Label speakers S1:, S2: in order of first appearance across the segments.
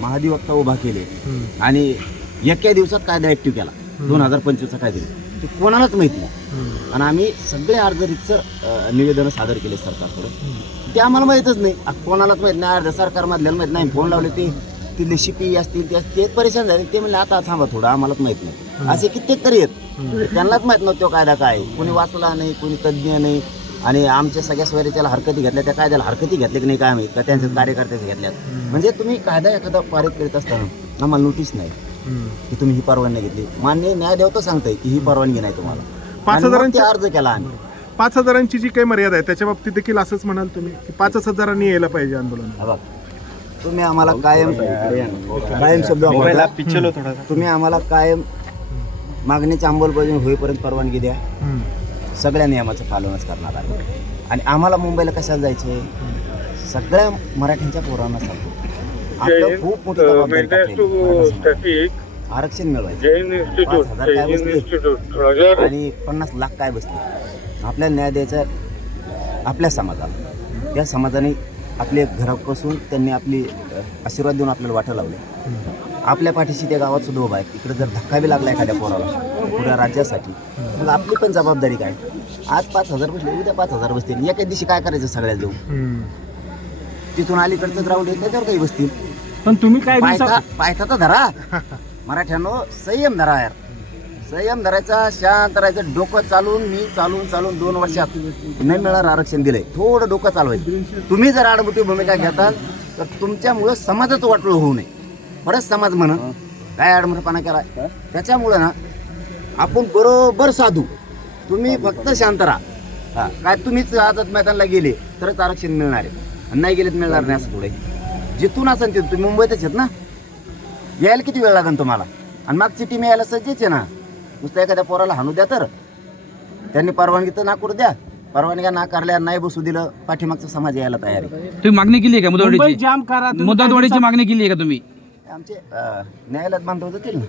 S1: महाधिवक्ता उभा केले. आणि एका दिवसात कायदा ऍक्टिव्ह केला. दोन हजार पंचवीसचा कायदा ते कोणालाच माहीत नाही. आणि आम्ही सगळे अर्ज रितसर निवेदन सादर केले सरकारकडे. ते आम्हाला माहीतच नाही. आ, कोणालाच माहीत नाही. अर्ध सरकार मधल्याला माहीत नाही. फोन लावले ते तिथले शिपी असतील ते असतील, ते परेशान झाले. ते म्हणले आता थांबा थोडं. आम्हालाच माहीत नाही. असे कित्येक तरी आहेत. त्यांनाच माहीत नव्हतं तो कायदा काय आहे. कोणी वाचला नाही कोणी तज्ज्ञ नाही. आणि आमच्या सगळ्या स्वैराच्याला हरकती घेतल्या त्या कायद्याला हरकती घेतल्या की नाही काय माहीत? का त्यांच्या कार्यकर्त्याचे घेतल्यात? म्हणजे तुम्ही कायदा एखादा पारित करीत असताना आम्हाला नोटीस नाही की तुम्ही ही परवानगी घेतली. मान्य न्यायदेवता सांगताय की ही परवानगी नाही तुम्हाला.
S2: पाच हजारांची-
S1: अर्ज केला आम्ही.
S2: पाच हजारांची जी काही मर्यादा आहे त्याच्या बाबतीत देखील असंच म्हणाल तुम्ही की पाचच हजारांनी यायला पाहिजे आंदोलन.
S1: हा तुम्ही आम्हाला कायम कायम शब्द. तुम्ही आम्हाला कायम मागणीची अंमलबजावणी होईपर्यंत परवानगी द्या. सगळ्या नियमाचं पालनच करणार आहे आणि आम्हाला मुंबईला कशाला जायचे सगळ्या मराठ्यांच्या पोरांना सांगतो आपलं खूप मोठी जबाबदारी आहे. आरक्षण मिळवायचं.
S3: जैन
S1: पाच
S3: इन्स्टिट्यूट
S1: हजार काय
S3: जैन
S1: बसले?
S3: इन्स्टिट्यूट राजा
S1: आणि पन्नास लाख काय बसले? आपल्याला न्याय द्यायचा आपल्या समाजाला. त्या समाजाने आपले घरापासून त्यांनी आपली अ, आशीर्वाद देऊन आपल्याला वाटा लावले. आपल्या पाठीशी त्या गावात सुद्धा उभा आहे इकडे जर धक्का बी लागला एखाद्या पोराला पुऱ्या राज्यासाठी मग आपली पण जबाबदारी काय? आज पाच हजार बसले उद्या पाच हजार बसतील. एका दिवशी काय करायचं सगळ्या जाऊन? तिथून अलीकडचं ग्राउंड आहे त्याच्यावर काही बसतील.
S4: पण तुम्ही काय
S1: पायथा पायथा तर धरा. मराठ्यानो संयम धरा यार. संयम धरायचा शांत राहायचं. डोकं चालून मी चालून चालून दोन वर्षात नाही मिळणार आरक्षण दिलंय. थोडं डोकं चालवायचं. तुम्ही जर आडमुठी भूमिका घेताल तर तुमच्यामुळं समाजाचं वाटलं होऊ नये. बरंच समाज म्हण काय आडमुठेपणा केला त्याच्यामुळं ना आपण बरोबर साधू. तुम्ही फक्त शांत राहा. काय तुम्हीच आझाद मैदानला गेले तरच आरक्षण मिळणार आहे. आणि नाही गेले तर मिळणार नाही असं पुढे. जिथून असेल तिथून तुम्ही मुंबईतच आहेत ना? यायला किती वेळ लागेल तुम्हाला? आणि मागची टीम यायला सज्जच आहे ना? नुसतं एखाद्या पोराला हाणू द्या तर. त्यांनी परवानगी तर नाकरू द्या. परवानग्या नाकारल्या नाही बसू दिलं पाठीमागचा समाज यायला तयार आहे.
S5: तुम्ही मागणी केली आहे का
S4: जाम करा
S5: मुदतवाढीची मागणी केली आहे का तुम्ही?
S1: आमचे न्यायालयात बांधव जातील ना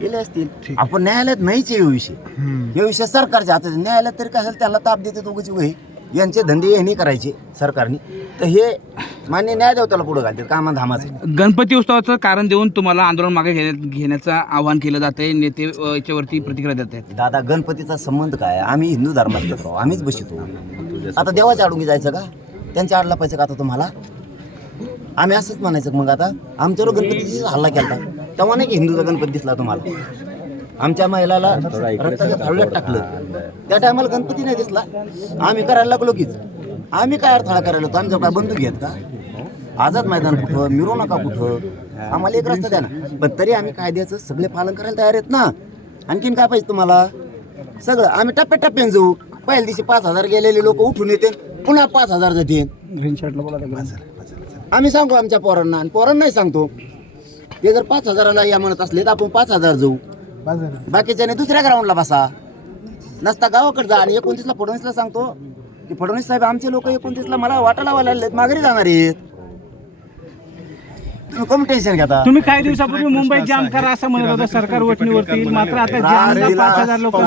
S1: गेले असतील. आपण न्यायालयात नाहीच आहे हा विषय. हे विषय सरकारच्या हातात. न्यायालयात तरी काय झालं त्याला ताप देते दोघंची वही यांचे धंदे यांनी करायचे सरकारने. तर हे मान्य न्यायदेवताला पुढे घालतात कामा धामाचं.
S5: गणपती उत्सवाचं कारण देऊन तुम्हाला आंदोलन मागे घेण्यात घेण्याचं आवाहन केलं जात आहे नेते याच्यावरती प्रतिक्रिया देत आहेत.
S1: दादा गणपतीचा संबंध काय? आम्ही हिंदू धर्मात आम्हीच बसतो. आता देवाच्या आडून जायचं का? त्यांच्या आडला पाहिजे का आता तुम्हाला? आम्ही असंच म्हणायचं मग आता आमच्यावर गणपती हल्ला केला तेव्हा नाही की हिंदूचा गणपती दिसला तुम्हाला? आमच्या महिलाला रक्ताच्या थाळ्यात टाकलं. त्या टायमाला गणपती नाही दिसला. आम्ही करायला लागलो कीच आम्ही काय अडथळा करायला होतो आमच्या काय बंदूक घेत का? आझाद मैदान कुठं? मिरवू नका कुठं? आम्हाला एक रस्ता द्या ना. पण तरी आम्ही कायद्याचं सगळे पालन करायला तयार आहेत ना. आणखीन काय पाहिजे तुम्हाला? सगळं. आम्ही टप्प्याटप्प्याने जाऊ. पहिल्या दिवशी पाच हजार गेलेले लोक उठून येते पुन्हा पाच हजार जाते
S4: ग्रीन शर्टला बोला
S1: आम्ही सांगू आमच्या पोरांना आणि पोरांनाही सांगतो. ते जर पाच हजाराला या म्हणत असले तर आपण पाच हजार जाऊ. बाकीच्याने दुसऱ्या ग्राउंडला बसा. नसता गावाकडे जा आणि एकोणतीसला फडणवीसला सांगतो की फडणवीस साहेब आमचे लोक एकोणतीसला मला वाटा लावायला लागलेत माघारी जाणार आहेत. तुम्ही कमी टेन्शन घेता?
S4: तुम्ही काही दिवसापूर्वी मुंबई जाम करा असं म्हणत होता सरकार वटणीवरती मात्र आता जामला. पाच हजार लोक